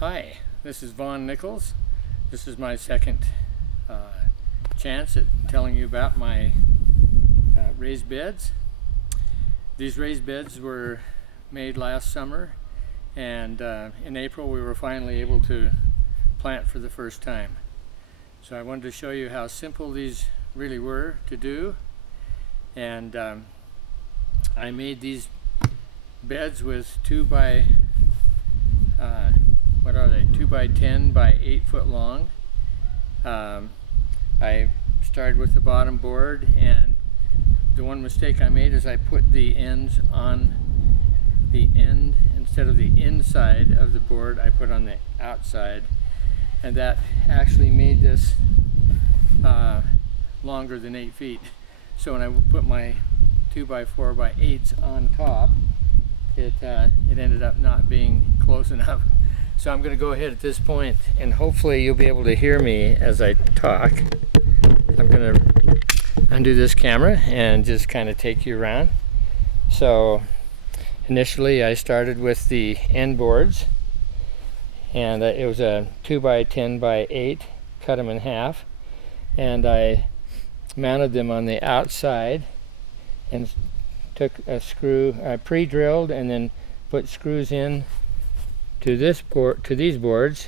Hi, this is Vaughn Nichols. This is my second chance at telling you about my raised beds. These raised beds were made last summer, and in April we were finally able to plant for the first time. So I wanted to show you how simple these really were to do, and I made these beds with 2 by 10 by 8 foot long. I started with the bottom board, and the one mistake I made is I put the ends on the end instead of the inside of the board. I put on the outside, and that actually made this longer than 8 feet. So when I put my 2 by 4 by 8s on top, it ended up not being close enough. So I'm going to go ahead at this point, and hopefully you'll be able to hear me as I talk. I'm going to undo this camera and just kind of take you around. So initially I started with the end boards, and it was a 2 by 10 by 8, cut them in half, and I mounted them on the outside and took a screw, pre-drilled, and then put screws in to this board, to these boards,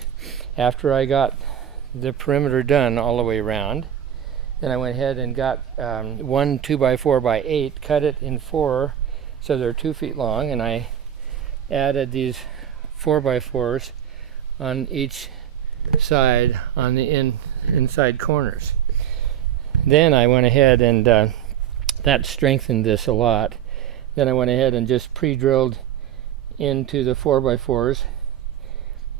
after I got the perimeter done all the way around. Then I went ahead and got one 2 by 4 by 8, cut it in 4 so they're 2 feet long, and I added these 4 by 4s on each side on the inside corners. Then I went ahead and that strengthened this a lot. Then I went ahead and just pre-drilled into the 4 by 4s,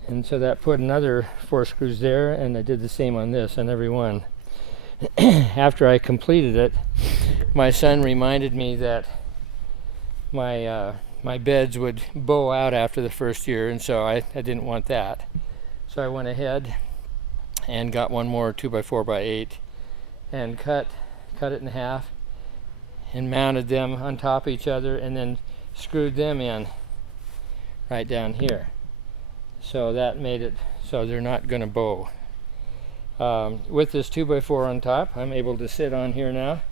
and so that put another 4 screws there, and I did the same on this, on every one. After I completed it, my son reminded me that my beds would bow out after the first year, and so I didn't want that. So I went ahead and got one more 2 by 4 by 8 and cut it in half and mounted them on top of each other, and then screwed them in right down here. So that made it so they're not going to bow. With this 2 by 4 on top, I'm able to sit on here now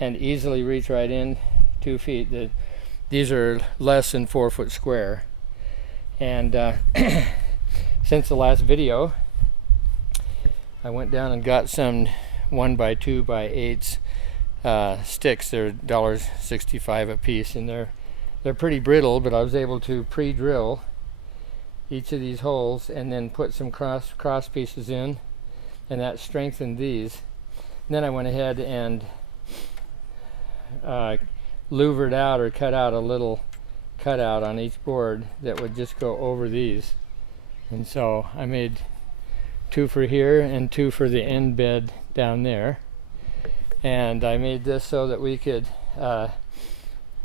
and easily reach right in 2 feet. These are less than 4 foot square. And since the last video, I went down and got some 1 by 2 by 8s sticks. They're $1.65 a piece, and they're pretty brittle, but I was able to pre-drill each of these holes and then put some cross pieces in, and that strengthened these. And then I went ahead and louvered out, or cut out a little cutout on each board that would just go over these. And so I made 2 for here and 2 for the end bed down there. And I made this so that we could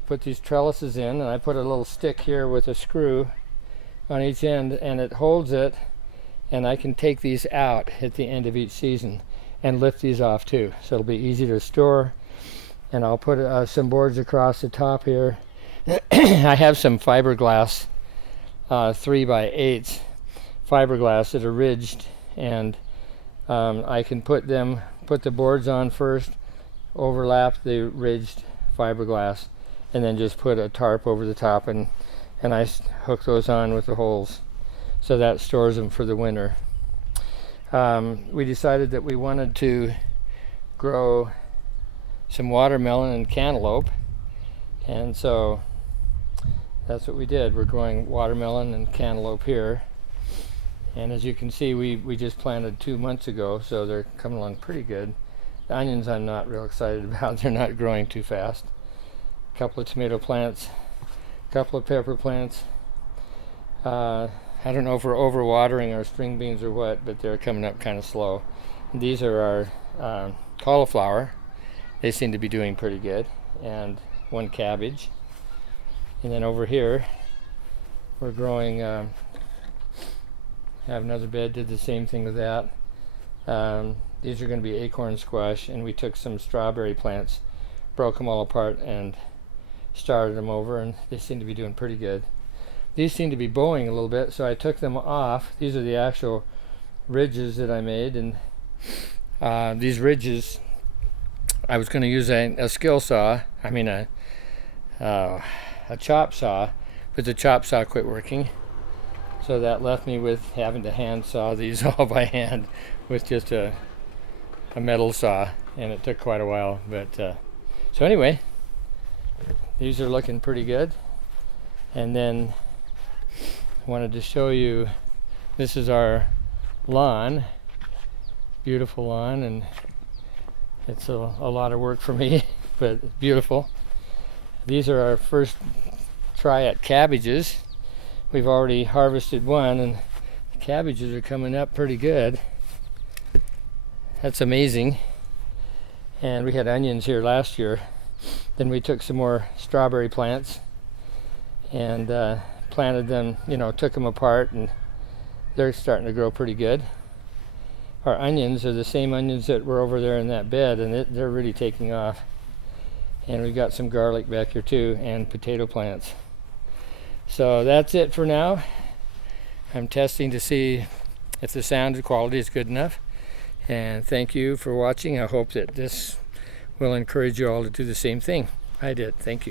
put these trellises in, and I put a little stick here with a screw on each end, and it holds it, and I can take these out at the end of each season and lift these off too, so it'll be easy to store. And I'll put some boards across the top here. I have some fiberglass 3 by 8s fiberglass that are ridged, and I can put the boards on first, overlap the ridged fiberglass, and then just put a tarp over the top, and I hook those on with the holes, so that stores them for the winter. We decided that we wanted to grow some watermelon and cantaloupe, and so that's what we did. We're growing watermelon and cantaloupe here, and as you can see, we just planted 2 months ago, so they're coming along pretty good. The onions I'm not real excited about. They're not growing too fast. A couple of tomato plants, a couple of pepper plants. I don't know if we're overwatering our string beans or what, but they're coming up kind of slow. And these are our cauliflower. They seem to be doing pretty good. And 1 cabbage. And then over here, we're growing, have another bed, did the same thing with that. These are going to be acorn squash, and we took some strawberry plants, broke them all apart, and started them over, and they seem to be doing pretty good. these seem to be bowing a little bit, so I took them off. These are the actual ridges that I made, and these ridges, I was going to use a skill saw, a chop saw, but the chop saw quit working. So that left me with having to hand saw these all by hand with just a metal saw, and it took quite a while. But so anyway, these are looking pretty good. And then I wanted to show you, this is our lawn, beautiful lawn, and it's a lot of work for me, but it's beautiful. These are our first try at cabbages. We've already harvested one, and the cabbages are coming up pretty good. That's amazing. And we had onions here last year. Then we took some more strawberry plants and planted them, took them apart, and they're starting to grow pretty good. Our onions are the same onions that were over there in that bed, and they're really taking off. And we've got some garlic back here too, and potato plants. So that's it for now. I'm testing to see if the sound quality is good enough. And thank you for watching. I hope that this will encourage you all to do the same thing I did. Thank you.